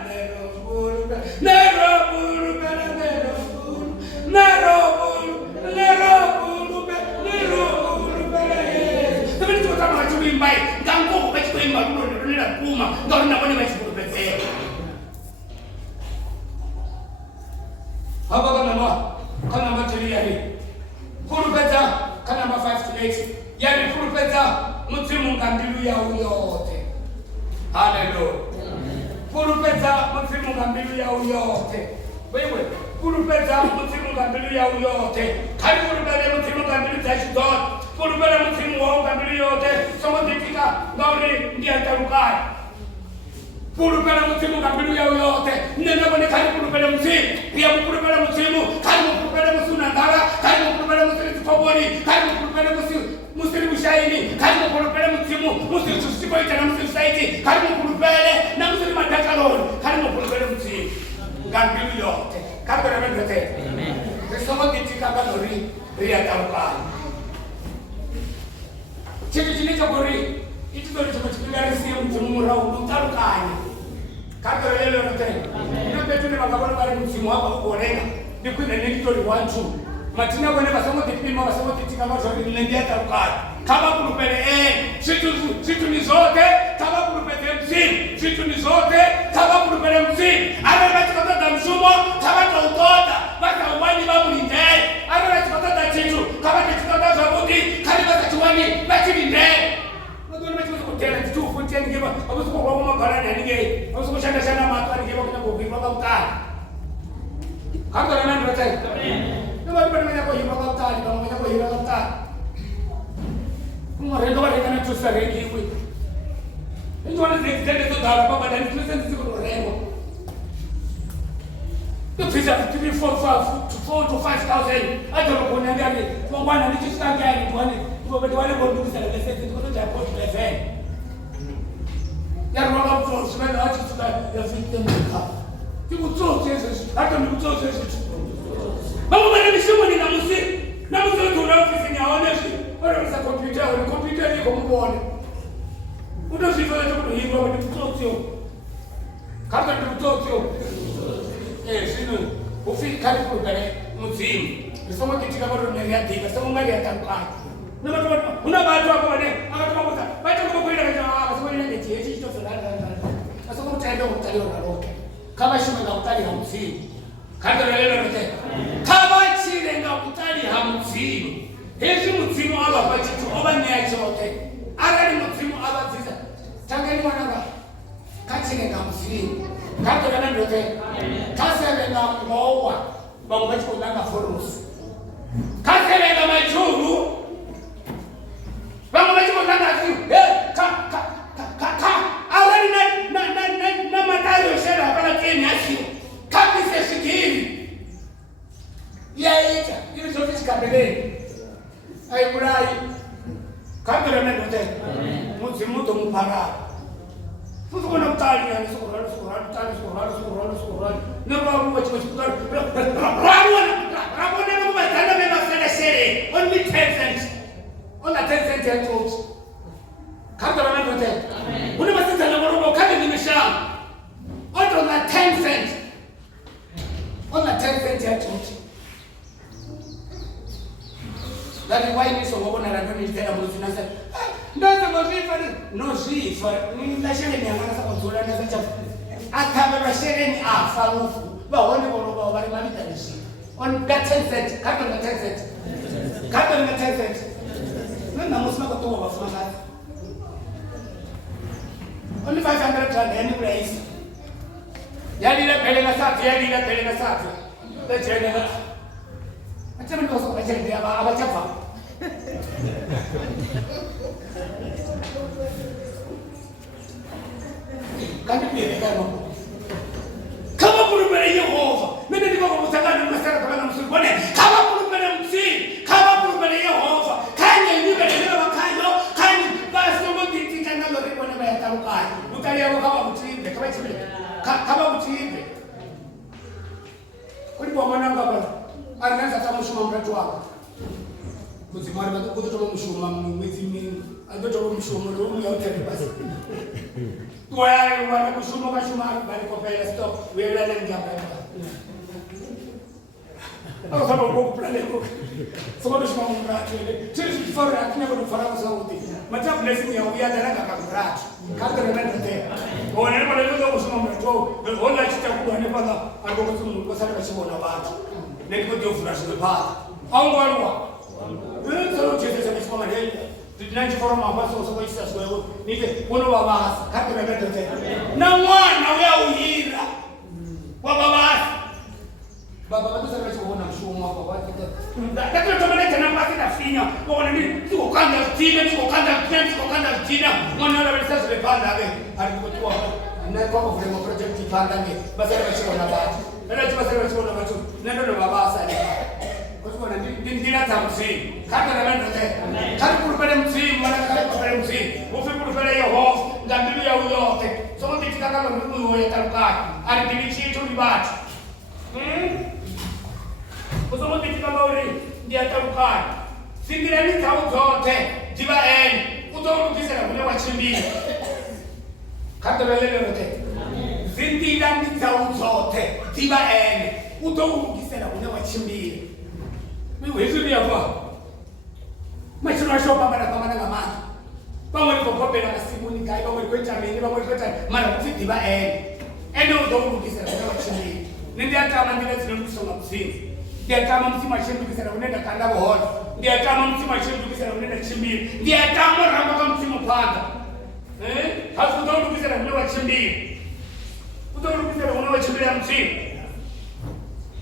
Tapi itu kata macam ni baik. Ganggu baik tu yang baru ni nak kuma. Kau nak mana baik kupese. Haba kana materia hii. Purupedza kana 5 to 8. Yani purupedza mutimu ngambilu ya uyote. Hallelujah. Purupedza mutimu ngambilu ya uyote. Wewe purupedza mutimu ngambilu ya uyote. Kali purupedza mutimu ngambilu za God. Purupedza mutimu wa ngambilu yote. Somo dikika ngauri ndia tarukai. Purupedza mutimu ngambilu ya uyote. Nenda bone kali purupedza mutimu. Pia purupedza mutimu kali purupedza musuna ndara. Kali purupedza mutimu toboni. Kali purupedza musiri mushaini. Kali purupedza mutimu musiri susiko ita na musiri saiti. Kali purupedza na musiri madakaloni. Kali purupedza mutimu ngambilu yote. Kali na mende. Amen. Somo dikika ngauri ndia tarukai. Chini cha gori. Itu ndio tumechipiga simu mtumura utarukanya. Kato lelo rote. Ndio betu ni magabano bali msimu hapa kuoneka. Ni kwenda ni kitu liwantu. Matina kwenda masomo kipimo masomo kitika masomo ni ndia tarukanya. Kama kulupele situ ni zote, kama kulupele msimu, situ ni zote, kama kulupele msimu. Ana katika kata msumo, kama kautota, baka uwani babu ni ndai. Ana katika kata chitu, kama katika kata zabuti, kama katika wani, baki ni ndai. Tena tu funtia ngeba abuso kwa mama barani anige abuso kwa shanda shanda matwa ngeba kuna kuhimba kwa mtaa kanga na nani rotai ndio wale bado kwa himba kwa mtaa ndio wale kwa himba kwa mtaa kuma rendo wale kana tu sare kiwi ndio wale zitende tu dala baba ndani tumesema sisi kwa rendo Tupisa 4 to 5,000. Hata unapoenda ndani, kwa bwana nikifika gani bwana, kwa wale ndugu sana pesa tuko cha hapo tuleven. Ya roho kwa sababu hata tuta ya fitemka. Kibu tu Yesu, hata ni mtu Yesu. Baba bwana mishumo ni na muziki. Na muziki tunao ni aoneshi. Wala msa computer ni kwa mbone. Utasifa tu hivyo ni mtu kama ni mtu sino ufika karibu gare muzimu nisoma kitika bado niliandika sema mali atamka na watu una watu hapo bwana akatoka baada kwa kwenda kwa sababu ile ndio hicho hicho fulani sasa kama utaenda utalio na roho kama shimo na utali hamsini kando na leo ndio kama chile na utali hamsini hizi muzimu hapa kwa kitu oba ni achote ara ni muzimu hapa sasa tangani mwananga kachile na hamsini kando na ndio kasele na mowa bangachi kudanga forus kasele na majuru bangachi kudanga fiu awali na matayo shera hapana Kenya sio kabisa sikiri yaita ile zote kabeleni ai burai kabla na ndio mtu mpara Tudo quando está ali, socorrado, não vai rua, tipo, Ramon não vai estar na mesma série, only 10 cents, only 10 cents é tudo. Cada um não tem. Quando você está na rua, cada um me chama, only 10 cents, only 10 cents é tudo. Daí vai nisso, vou na rádio me der a música, ndio mazifa no sifa ni ndashele nyangana sasa kuzula na sasa akaba bashele ni afarufu baone bolo bali mali tanisi on that 10 cents kato na 10 cents kato na 10 cents nina musima kwa toba bafuna only 500 rand any price yali la pele na safi tachele na acha mimi kwa tachele ya abachafa Kami pia kama kulubele Yehova mimi ndiko kwa mtakatifu mstari kwa na msibone kama kulubele msi kama kulubele Yehova kanye nibe ndio wakayo kanye basi ngo titika ngalo riko ne baya tarukai utalia kama mtiimbe kama mtiimbe kulipo mwanangu hapa anaanza kama mshuma mratu wako kuzimara bado kutoka mshuma mwezi mingi ndoto mshuma ndio yote basi wana kushuma bali kwa pale stop wewe ndio ngapa hapo sababu kwa plane kwa sababu shuma mratu ile sisi fora akina kwa fara sauti matabu lazima ya uya daraka kakurati kaka na ndio ona pale ndio kushuma mratu ona chitakuwa ni pala alikokuwa kwa sababu shimo na watu ndio ndio furashi kwa au ngwa sio cheze cha kama leo tunanji forma ambazo sio isa sio nite wono babasa kaka na ndio na mwana wewe uhira kwa babasa baba kabisa kama kuona mshumo hapo wapi ndio tumeleta na basi na finya kwa nini tuko kanda tina mwana wala sasa lepanda hapo alikotoa na kwa kwa project kipanda nge basi kama na basi ndio tunasema na watu ndio babasa kwa ndina tamsi kaka na ndio kali kulipele msimu mwana kali kulipele msimu ufi kulipele Yehova ngambilu ya uyote somo kitika kama mtu wewe tarukai alipili chitu libati somo kitika mauri ndia tarukai singirani tau zote jiba utorudisha na kuna wachimbi kata lele lote zindilani tau zote jiba utorudisha na kuna wachimbi wewe hizo ni hapa macho na shopa mara kama na mama pamoja kwa kope na simu ni kai pamoja kwa jamii pamoja kwa mara kufiti ba ende udongo kisa kwa chini ndio hata mandile zinamsoma kusini ndio kama msima shindu kisa unaenda kanda bohoni ndio kama msima shindu kisa unaenda chimbi ndio kama ramba kama msima panda hapo udongo kisa unaenda chimbi udongo kisa unaenda chimbi ya msima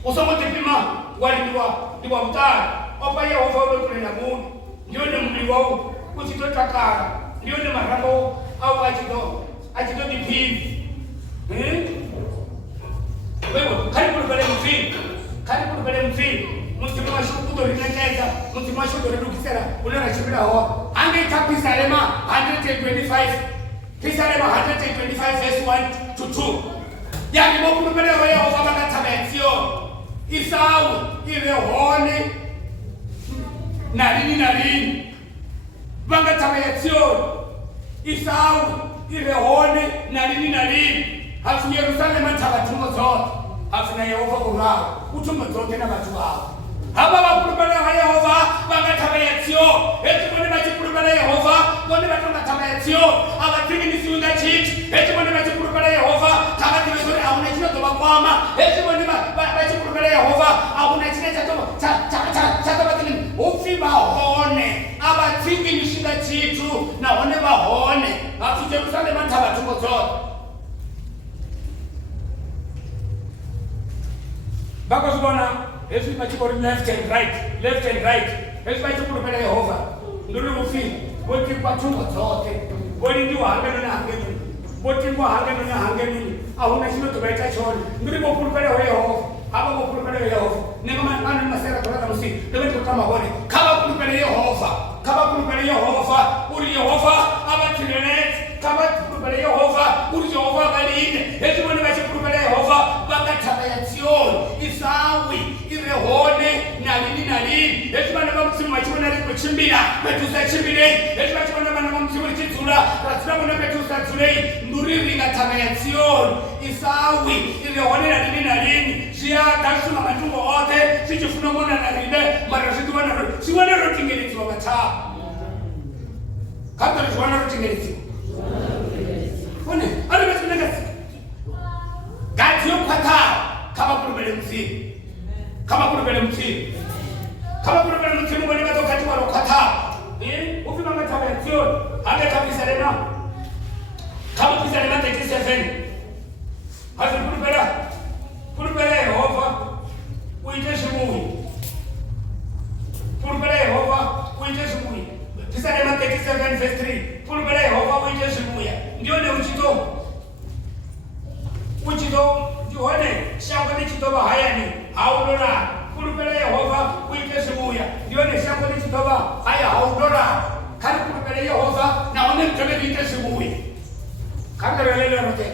usomo tipima waliwa mtari opa Yehova wewe kuna Mungu ndio ni mli wao usitoka kara ndio ni marabo au ajido dipi wewe karibu pale mzini. Karibu pale mzini. Mtu mwashuku ndo linakeza, mtu mwashuku ndo ndukisera, unara chibira ho. Ange kapisa lema 125. Pisa lema 125 verse 1 to 2. Yani mokuru pale ho Yehova bakatabetio. Isau ile hone na lini bakatabetio. Isau ile hone na lini. Hafu Yerusalemu atabatumwa zote. Hafu na Yehova kurao. Utumwa zote na watu wao. Haba bakurubana ya Yehova bakatabetio. Eti mwene bachikurubana ya Yehova mwene batongatabetio. Abatimi nisiunga chichi. Eti mwene bachikurubana ya Yehova kabati wezori auna chino toba kwama. Eti mwene bachikurubana ya Yehova auna chino chatoba batini. Ufi bahone. Abatimi nishinga chitu na hone bahone. Hafu Jerusalemu atabatumwa zote. Because Bona, every particular left and right. Every particular Yehova. Nduru ufi, woti patunga zote. Wodi ndio hangeni na hangeni. Woti ngo hangeni na hangeni. Ahuna shino tubaita choni. Nduru mopulupele Yehova. Haba mopulupele Yehova. Nema manu masera kwa musi. Ndio kama hone. Kama pulupele Yehova. Kama pulupele Yehova. Uri Yehova abatirene. Kama pulupele Yehova. Uri Yehova balinde. Eti mwene bache pulupele Yehova. Bakatabetio. Isawi irehone na lini eti bana bamtsimu machibona ari kuchimbira betuza chimbire eti bachibona bana bamtsimu chitsula ratsina bona betuza tsule nduriri ngatabetio. Isawi irehone na lini sia dasuna matungo ote sichifuna mona na ribe mara siwana rotingeli tsobata kadri siwana rotingeli one ari betuza ngasi gadio kwata kama kurubele mzini. Kama kurubele mzini mwene bato kati waro kata. Ufi manga tabetio. Hage kabisa lema. Kama kabisa lema 37. Hazi kurubele Yehova. Uite shimui. Kurubele Yehova. Uite shimui. Kabisa lema 37 verse 3. Kurubele Yehova uite shimui. Ndio ne uchito. Juhone, shangwe ni chitoba hayani, haudora. Kurupele Yehova, uite shibuya. Juhone, shangwe ni chitoba haya, haudora. Kari kurupele Yehova, na one mtole uite shibuya. Kanda relele rote.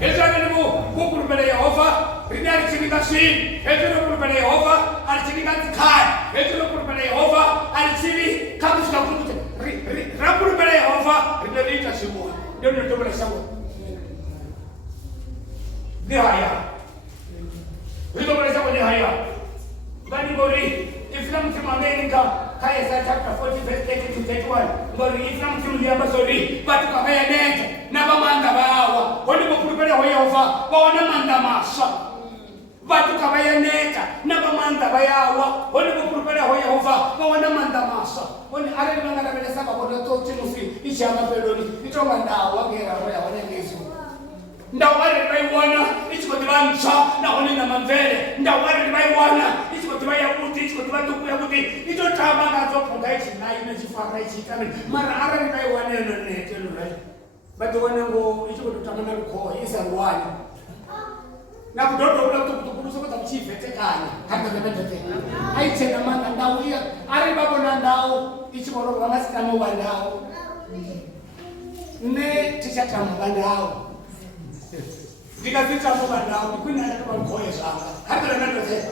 Ezra nibu, kurupele Yehova, rini alichinika shi. Ezra kurupele Yehova, alichinika tikai. Ezra kurupele Yehova, alichini kamushka kurupele. Kurupele Yehova, rini uite shibuya. Juhone mtole shangwe. Nihaya. Rito bolesa kwa nihaya. Bani bori Islam timu Amerika kaya sa chapter 40 verse 30 to 31. Bori Islam timu liamba sori batu kabaya nete na bamanda bawa. Wali bokurupele ho Yehova bawana manda masha. Batu kabaya neta na bamanda bayawa. Wali bokurupele ho Yehova bawana manda masha. Wali are mangana bele saba kwa to timusi ishama peloni. Itonga ndawa gera roya wane ngesu. Ndawari baiwana ichiko tibancha na one na mamvele ndawari baiwana ichiko tibaya kuti ichiko tibatuku ya kuti ito tabanga zopunga ichi nayi nechifara ichi kame mara ara baiwana no netelo right bado wanango ichiko tutamana ko isa rwani na kudodo kuna tukubuso kwa mchifete kanya hata ndetete aiche na manda ndawia ari babo na ndao ichiko ro ramasika mo bandao ne tichata mbandao Dikazita kwa ndao kuna kama mkoe shanga hata ndio sasa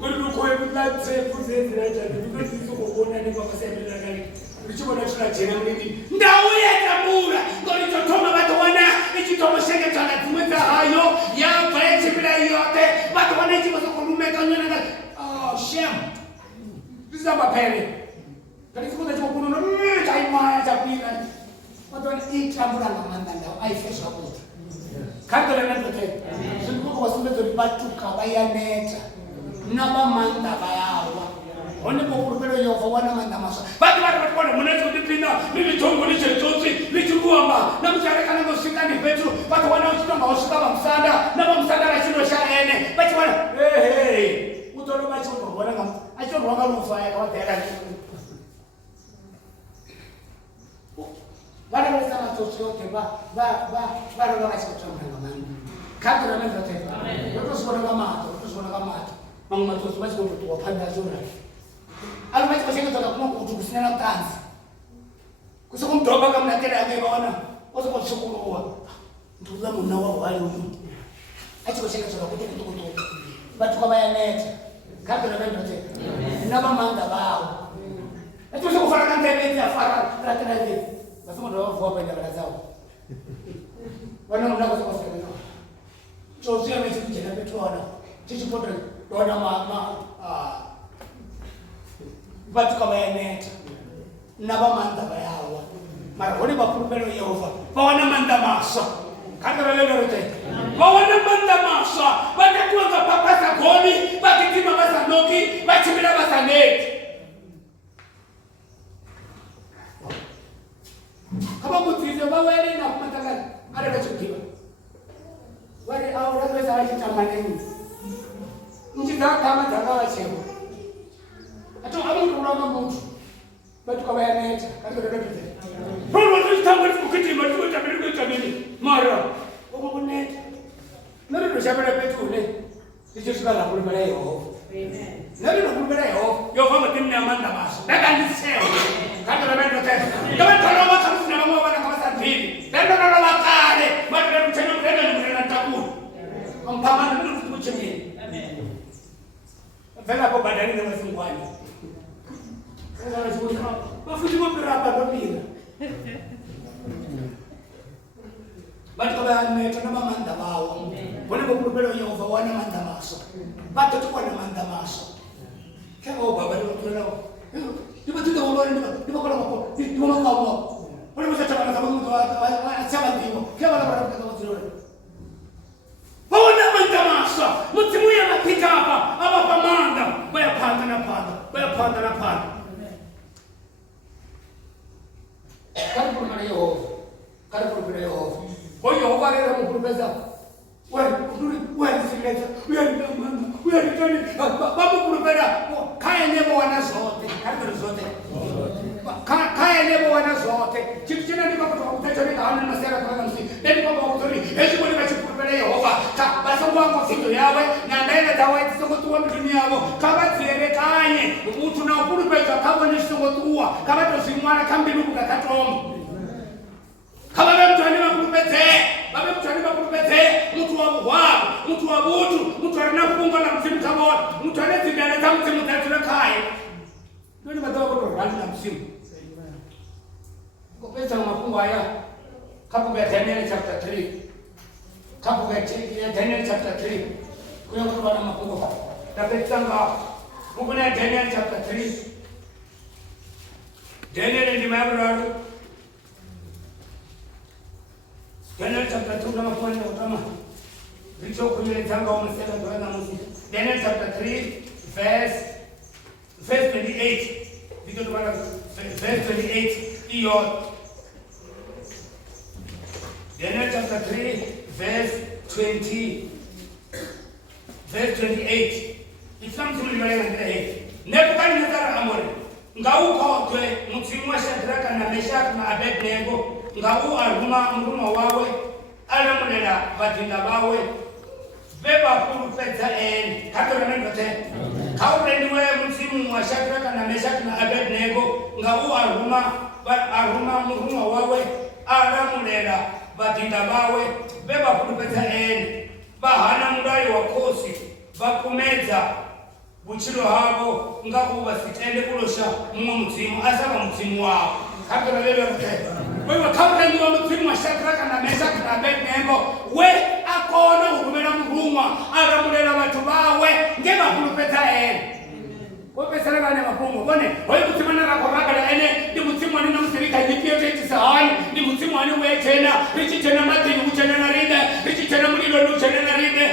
kwa mkoe mtse kuze zinaita because hizo kuona ni kwa sababu ya gari ulichokuwa na chena mimi ndao ya tambura ndio totoma watu wana ichitomo shenge tana tumeza hayo ya faeche bila yote watu wana ichi kulume kanyana shame bisa mapele kali sikuwa cha kuno taima cha pika watu wana itambura ngamanda ndao aifesha hapo Kanda la natote. Sikuko wasumbe to batuka bayaneta. Naba manda bayawa. One bokurupele Yehova wana manda masa. Batu wana munezo dipina nilitongo lichechozi lichungua na mshareka na mshika ni Petro. Batu wana uchitonga hoshika msanda na msanda la chino shaene. Batu wana utolo bacho wana ngam. Acho rwanga lufaya kwa tera. Bana wesa na tosi yote ba ro na chakutanga mama. Kadra na zote. Yotosibona kamata. Mangu matosi basi kutoka pande zona. Alamachi bashaka toka kuma kutukusina kanzi. Kusoko mdoba kama nakenda yake baona. Ozo kwa shukuru. Nduza muna wao wale huyu. Achi bashaka toka kutoka. Batu kama yaneta. Kato na bendo te. Naba manda bao. Achi bashaka kufara kante beti afara ratana hivi. Basi ndo wao kwa pende zao. Wana mnako kwa sababu. Chozi amechukua na petona. Chichi potre dona batu kama yaneta naba manda bayawa mara hone bapurupelo Yehova bawana manda masa kadara lelo rote bawana manda masa batakuwa papasa goli bakitima basa noki batimira basa net kama mutize bawele na kumataka ale bachukiwa wale au razo za chitamani nchida kama dakawa chego ato amuntu uranga muntu batu kaba yaneta kanto rekete bro watu tangwa tukiti matu tabiri tabiri mara obo kuneta nari ndo shabara petu ne ndicho sikala kulibala Yehova amen nari ndo kulibala Yehova matimni amanda baso ndakandi seo kanto rekete kama toroba kama na mama bana kama santini ndio ndo bakale matu mchenyo ndio ndo ntakuru mpamana ndio tukuchemeni Vela kwa badani na mazungwani. Sasa wanasema mafuti mpira babira. Batu kaba ametana manda bao. Wale kwa kupelo Yehova wana manda maso. Batu tu wana manda maso. Kama baba ndio tunao. Ndio tuta uloni ndio kwa mako. Ndio mako. Wale msata kama kama mtu achama ndio. Kama wala kama tunao. Bawana manda maso. Mtimu ya mapita hapa. Aba pamanda. Baya panda na panda. Karibu na Yehova. Kwa Yehova leo mkurupeza. Wewe sileta. Wewe tani. Babu kurupeza. Kaya nebo wana zote. Karibu zote. Kaya nebo wana zote. Chipchina ni baba kutetea ni kana na sera kwa msi. Ndio baba kutori. Hebu ni bachukupele Yehova. Basongwa mfindo yawe na ndaenda dawa isongotuwa mjini yao. Kaba tsere kanye. Utu na kurupeza kaba ni songotuwa. Kaba tosimwana kambilu kakatombo. Kama mtu anima kurupete, baba mtu anima kurupete, mtu wa bwana, mtu wa butu, mtu anafunga na msimu kama mtu anazidana kama msimu tatuna kai. Ndio ni madawa kwa rangi na msimu. Kwa pesa mafungo haya kama ya Daniel chapter 3. Kama ya Daniel chapter 3. Kwa hiyo kuna mafungo. Tabetanga Mungu na Daniel chapter 3. Daniel ni mabara Daniel chapter 2 kama kwa nini kama vicho kwenye tanga wamesema ndio na Mungu. Daniel chapter 3 verse 28. Vicho tubana verse 28 hiyo. Daniel chapter 3 verse 28. Ifahamu tulielewa ndio. Nebukadnezar amore. Ngauko twe mtimu wa Shadraka na Meshach na Abednego. Ngau aruma mrumo wawe alamulela batinda bawe beba kurupeta katona ndote kaureniwe msimu wa Shadraka na Meshach na Abednego ngau aruma mrumo wawe alamulela batinda bawe beba kurupeta bahana mudai wa kosi bakumeza buchiro habo ngau basitende kulosha msimu asaba msimu wao katona lelo wewe kabla ndio mtimu wa Shadraka na Meshach na Abednego we akona ukumela mrumwa aramulela watu bawe ngeba kulupeta wewe pesa ngane mapungo bone wewe mtimu na rakoraga la ndi mtimu ni namsirika nipio tete sahani ndi mtimu ani we tena richi tena mati uchana na rinde richi tena mulilo uchana na rinde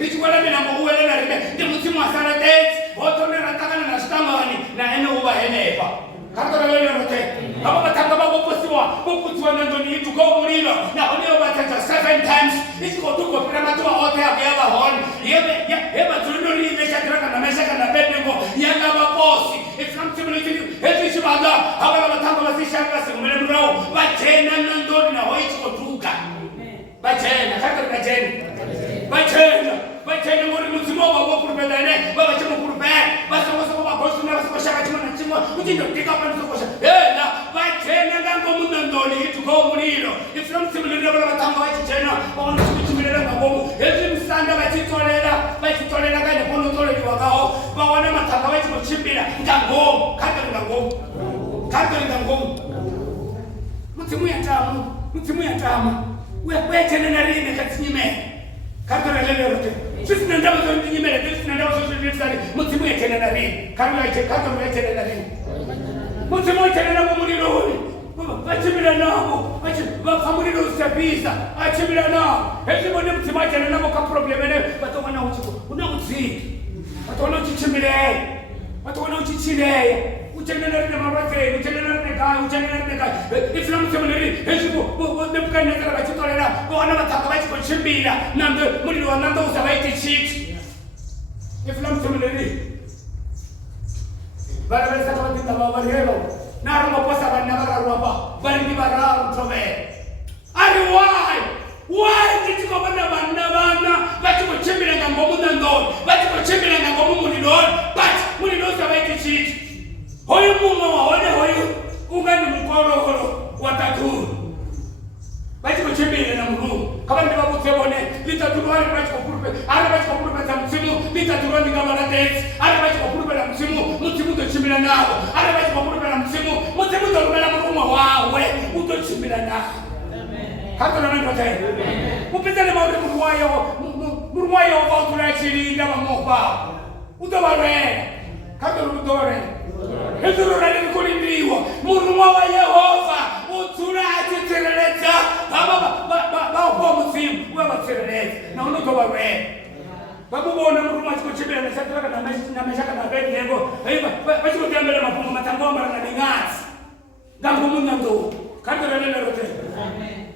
richi wala bila muwele na rinde ndi mtimu wa sarate otone ratakana na stamani na ene uba enepa katara leo rote kama batanga boputiwa nando ni tuko mulilo na onyo batata 7 times isiko tuko prematua hote abeba hon yeba tulindo ni Shadraka na Meshach na Abednego yanga maposi iframtimulitini hizi shibada hawa batanga basishanga simule mrao bachena nando na hoichi kotuka bachena katara bachena tena ngori mutsimo wa kurubelane baba chimo kurube basa baba bosu na basa shaka chimo na chimo utindo tika pa nsokosha na ba tena ngango munandoli ituko muliro ifuna mtsimulira baba batanga wa tena ona kuchimira ngabo ezi msanda batitolela kanye kono toleli wakao bawana matanga wa chimo chimbira ngango kaka ngango mutsimu ya tama we tena na rine katsinyime kaka lele rote sisi ndio ndio ndinyimele sisi ndio sisi tsari mutsimu ya tena na rine kaka ya tena na rine mutsimu ya tena na muliro honi bachimira nabo bafamuliro usabisa achimira nabo ezi bone mutsimu ya tena nabo ka problem ene batobana uchiko unamutsiki batobana uchichimire batobana uchichire uchengenera na mabate uchengenera na kai ifuna msemuneri ezibo bepukana na bachitolera bona bataka bachikochimbira nande muliro wanando usabaite chiti ifuna msemuneri bara saka batinda babarero naro maposa bana bararwamba bari bararo tobe ari why kitiko bana bachikochimbira ngombo nando bachikochimbira ngombo muliro but muliro usabaite chiti hoyo mungu waone hoyo ungani mkororo watatu basi kuchembele na mungu kama ndio bakutebone litaturwani basi kukurupe ara basi kukurupe za msimu litaturwani kama na dance ara basi kukurupe na msimu utochimbila nao ara basi kukurupe na msimu utorumela mungu wawe utochimbila nao hata na ndio tayari upitale mauri mungu wayo wa tunachili ndama mopa utobare kama rudore Ezuru rali kulimbiwa murumwa wa Yehova utura atitereleza baba kwa msimu wewe tereleza na unoto wawe babu bona murumwa chikochibela na sataka na meshaka na bedi lengo basi kutembele mapungo matangoma na dingati ngambo munando kandelele rote amen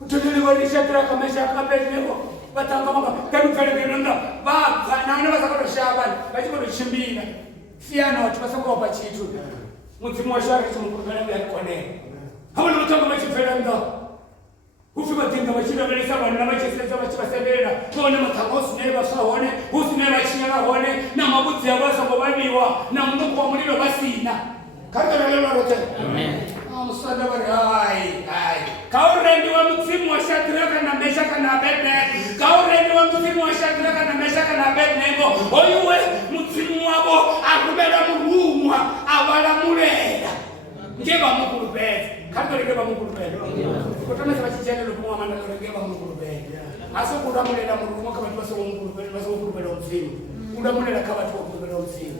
utendele wali sataka meshaka bedi lengo batangoma kanu kale nenda ba na basakora shaban basi kuchimbina siano watu basako bachitu mutsimu wa shari tumukurana ya kone habona mutango bachifera ndo ufi batinga bachira bali saba na bachisa bachibasebera tone matakosu ne basahone usine bachinyana hone na mabuti ya basa ngobaniwa na mungu wa mulilo basina kanga lelo rote amen musada bari ai kaurendi wa mutsimu wa shadraka na meshaka na abednego kaurendi wa mutsimu wa shadraka na meshaka na abednego oyuwe mutsimu wabo akubera murumwa abala mulera ngeba mukurubeza kandi ngeba mukurubeza kotameza bachijana lokumwa mandalo ngeba mukurubeza aso kudamulera murumwa kama baso mukurubeza baso mukurubeza mutsimu kudamulera kama baso mukurubeza mutsimu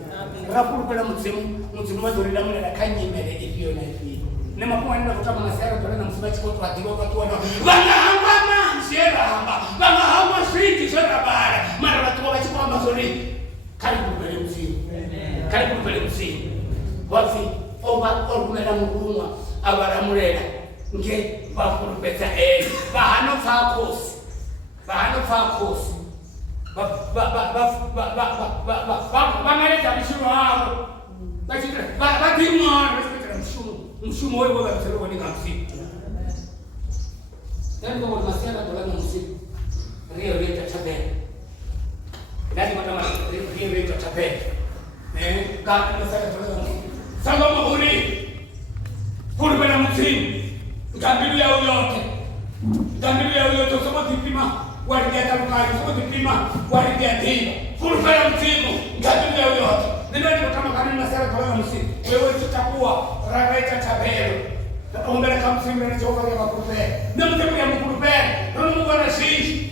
rakurubeza mutsimu bazorida mulera kanyimere ibyo na ibyo nema kuenda kutama masera tolena msibachi kwa twatiwa kwa tuwana bangahamba manshera bangahamba switi shera bara mara watu wabachi kwa mazuri karibu mbele msimu wafi oba orumela murumwa abara murera nge bakurubeta bahano fakosi bangaleta mshumu wao batimwana mshumu wewe wabisero ni kamsi ndio kwa masiara dola msimu rio leta chabe ndani kama rio leta chabe kama masiara dola sanga mahuri kurubela msimu ngambilu ya uyote somo kipima walidia tarukali somo kipima walidia tiba kurubela msimu ngambilu ya uyote ndio kama kanuni masiara dola msimu wewe tutakuwa ragaita tabero ombele kamsimu ni choka ya makurupe na mtemu ya makurupe na Mungu anashishi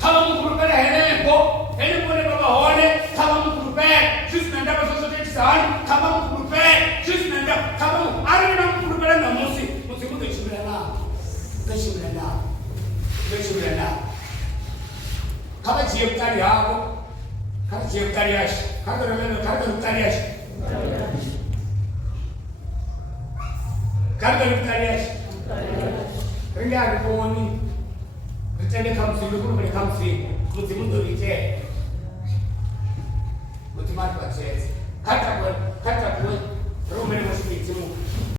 kama makurupe helepo ne baba hone kama makurupe sisi nenda kwa sote sana kama makurupe sisi nenda kama ari na makurupe na musimu keshimela na kama jieptari hapo kama jieptari yashi kama mtari yashi Kanda vitaliashi. Ringa aliponi. Vitende kamsi, lukuru mele kamsi. Mutimundo vite.